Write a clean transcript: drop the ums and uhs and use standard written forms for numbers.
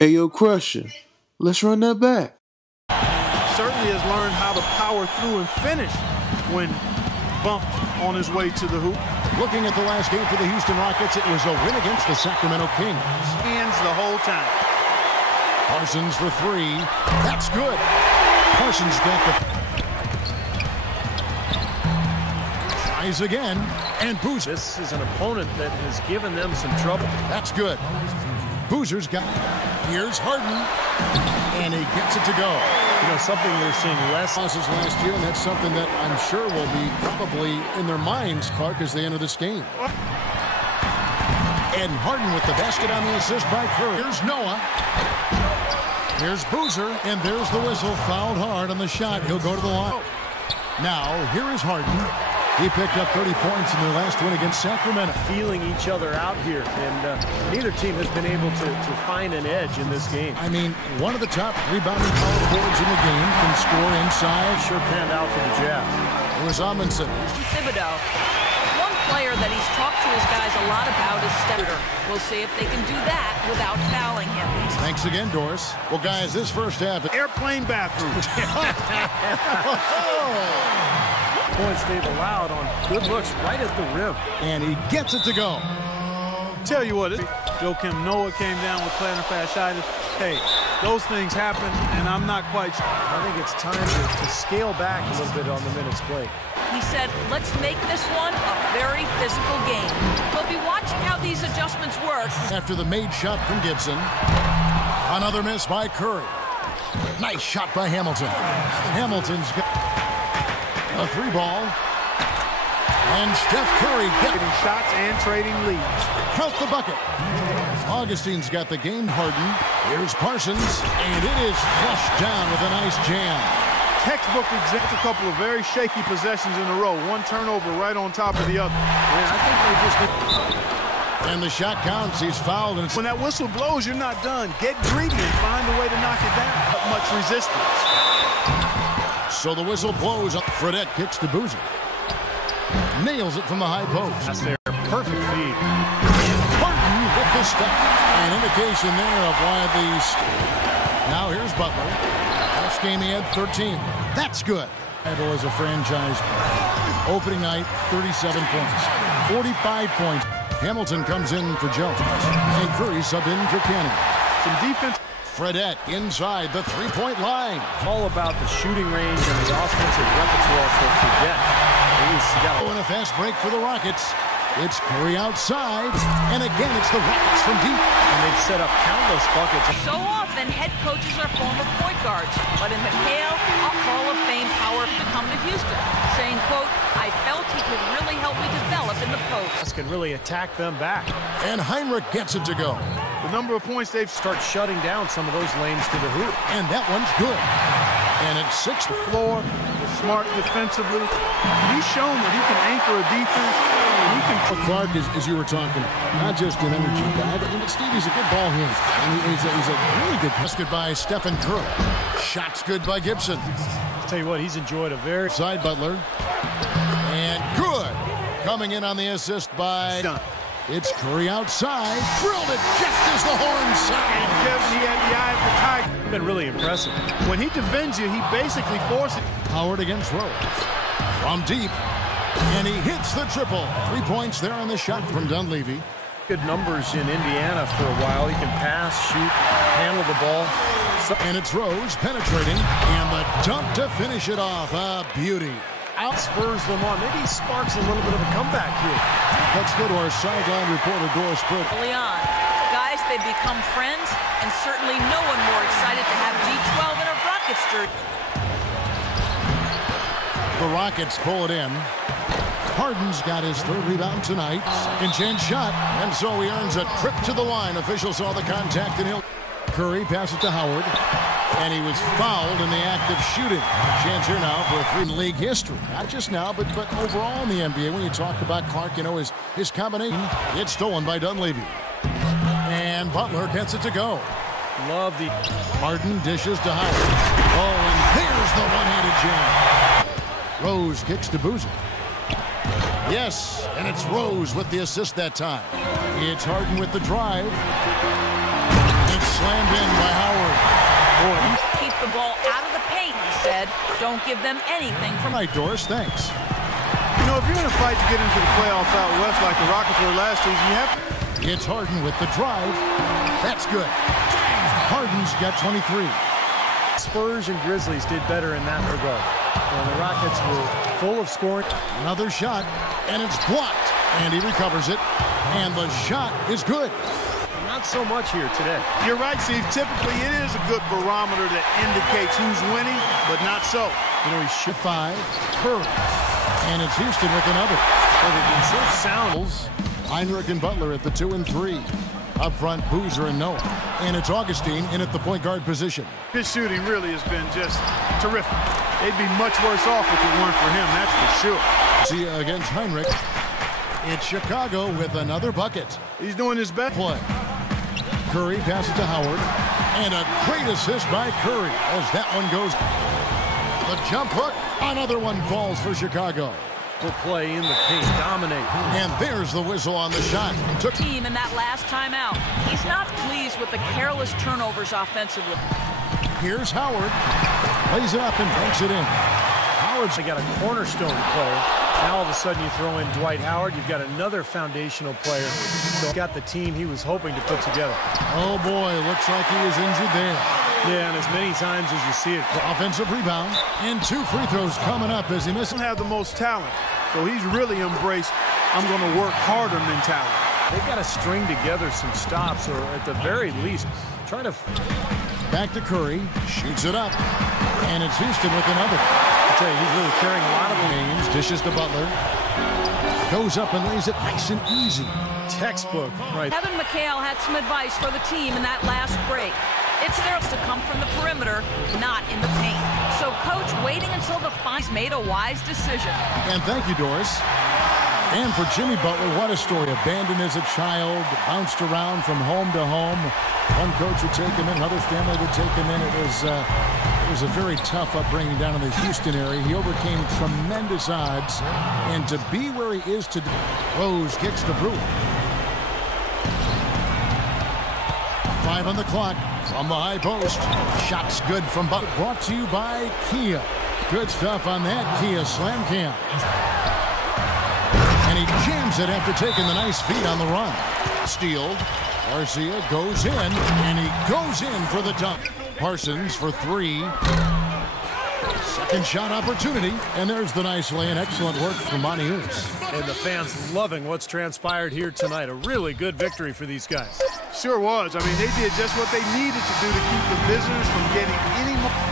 Hey, yo, Crusher, let's run that back. Certainly has learned how to power through and finish when bumped on his way to the hoop. Looking at the last game for the Houston Rockets, it was a win against the Sacramento Kings. Hands the whole time. Parsons for three. That's good. Parsons got the... Tries again. And Boozer. This is an opponent that has given them some trouble. That's good. Boozer's got... Here's Harden. And he gets it to go. You know, something we're seeing less losses last year, and that's something that I'm sure will be probably in their minds, Clark, as they enter this game. And Harden with the basket on the assist by Curry. Here's Noah. Here's Boozer, and there's the whistle. Fouled hard on the shot. He'll go to the line. Now, here is Harden. He picked up 30 points in their last win against Sacramento. Feeling each other out here, and neither team has been able to find an edge in this game. I mean, one of the top rebounding power forwards in the game can score inside. Sure panned out for the Jazz. Here's Amundsen. Thibodeau. One player that he's talked to his guys a lot about is Stepper. We'll see if they can do that without fouling him. Thanks again, Doris. Well, guys, this first half... Airplane bathroom. Points they've allowed on good looks right at the rim. And he gets it to go. Tell you what, Joakim Noah came down with plantar fasciitis. Hey, those things happen, and I'm not quite sure. I think it's time to scale back a little bit on the minutes played. He said, let's make this one a very physical game. We'll be watching how these adjustments work. After the made shot from Gibson, another miss by Curry. Nice shot by Hamilton. Hamilton's got a three ball. And Steph Curry getting shots and trading leads. Count the bucket. Augustine's got the game. Harden. Here's Parsons. And it is flushed down with a nice jam. Textbook exempt, a couple of very shaky possessions in a row. One turnover right on top of the other. Yeah, I think they just... And the shot counts. He's fouled. And when that whistle blows, you're not done. Get greedy and find a way to knock it down. Not much resistance. So the whistle blows. Fredette kicks to Boozer. Nails it from the high post. That's their perfect feed. Harden with the step. An indication there of why these... Now here's Butler. Last game he had 13. That's good. Title as a franchise. Opening night, 37 points. 45 points. Hamilton comes in for Jones. And Curry sub in for Cannon. Some defense. Fredette inside the three-point line. All about the shooting range and the offensive repertoire for Fredette. Oh, and a fast break for the Rockets. It's Curry outside, and again it's the Rockets from deep. And they've set up countless buckets. So often, head coaches are former point guards, but in McHale, a Hall of Fame power to come to Houston, saying, quote, I felt he could really help me develop in the post. This can really attack them back. And Heinrich gets it to go. The number of points they've start shutting down some of those lanes to the hoop. And that one's good. And it's 6th floor. Smart defensively. He's shown that he can anchor a defense. He can... Clark, as you were talking about, not just an energy guy, but Stevie's a good ball hand. And he's a really good basket by Stephen Curry. Shots good by Gibson. I'll tell you what, he's enjoyed a very... Side Butler. And good. Coming in on the assist by... It's Curry outside. Drilled it just as the horn sounded. And Kevin, he had the eye of the tiger. Been really impressive. When he defends you, he basically forces... Howard against Rose. From deep. And he hits the triple. 3 points there on the shot from Dunleavy. Good numbers in Indiana for a while. He can pass, shoot, handle the ball. And it's Rose penetrating. And the dunk to finish it off. A beauty. Outspurs them on. Maybe he sparks a little bit of a comeback here. Let's go to our sideline reporter, Doris Britt. Early on, guys, they've become friends, and certainly no one more excited to have D12 in a Rockets jersey. The Rockets pull it in. Harden's got his 3rd rebound tonight. Second chance shot, and so he earns a trip to the line. Officials saw the contact, and he'll... Curry passes to Howard, and he was fouled in the act of shooting. Chance here now for a 3-league history. Not just now, but overall in the NBA. When you talk about Clark, you know, his combination. It's stolen by Dunleavy. And Butler gets it to go. Love the... Harden dishes to Howard. Oh, and there's the one-handed jam. Rose kicks to Boozer. Yes, and it's Rose with the assist that time. It's Harden with the drive. It's slammed in the ball out of the paint, he said. Don't give them anything from... All right, Doris, thanks. You know, if you're in a fight to get into the playoffs out west like the Rockets were last season, you have to... It's Harden with the drive. That's good. Harden's got 23. Spurs and Grizzlies did better in that regard. When the Rockets were full of scoring. Another shot, and it's blocked. And he recovers it, and the shot is good. Not so much here today. You're right, Steve. Typically, it is a good barometer that indicates who's winning, but not so. You know, he's shot 5. Curry. And it's Houston with another. Well, they've been so sound. Heinrich and Butler at the 2 and 3. Up front, Boozer and Noah. And it's Augustine in at the point guard position. His shooting really has been just terrific. They'd be much worse off if it weren't for him, that's for sure. See against Heinrich. It's Chicago with another bucket. He's doing his best. Play. Curry passes to Howard. And a great assist by Curry as that one goes. The jump hook. Another one falls for Chicago. Will play in the paint, dominate. And there's the whistle on the shot. Took team in that last timeout. He's not pleased with the careless turnovers offensively. Here's Howard. Lays it up and banks it in. Howard's got a cornerstone player. Now all of a sudden you throw in Dwight Howard. You've got another foundational player. So got the team he was hoping to put together. Oh boy, looks like he was injured there. Yeah, and as many times as you see it. Offensive rebound. And 2 free throws coming up as he misses. He doesn't have the most talent, so he's really embraced I'm going to work harder mentality. They've got to string together some stops, or at the very least, try to... Back to Curry. Shoots it up. And it's Houston with another. I tell you, he's really carrying a lot of games. Dishes to Butler. Goes up and lays it nice and easy. Textbook, right? Kevin McHale had some advice for the team in that last break. It's theirs to come from the perimeter, not in the paint. So coach waiting until the finals made a wise decision. And thank you, Doris. And for Jimmy Butler, what a story. Abandoned as a child, bounced around from home to home. One coach would take him in, another family would take him in. It was a very tough upbringing down in the Houston area. He overcame tremendous odds. And to be where he is today, Rose kicks to Brewer. 5 on the clock from the high post. Shots good from Butler. Brought to you by Kia. Good stuff on that Kia Slam Cam. And he jams it after taking the nice feed on the run. Steal. Garcia goes in, and he goes in for the dunk. Parsons for 3. Second shot opportunity, and there's the nice lay, and excellent work from Manius. And the fans loving what's transpired here tonight. A really good victory for these guys. Sure was. I mean, they did just what they needed to do to keep the visitors from getting any more.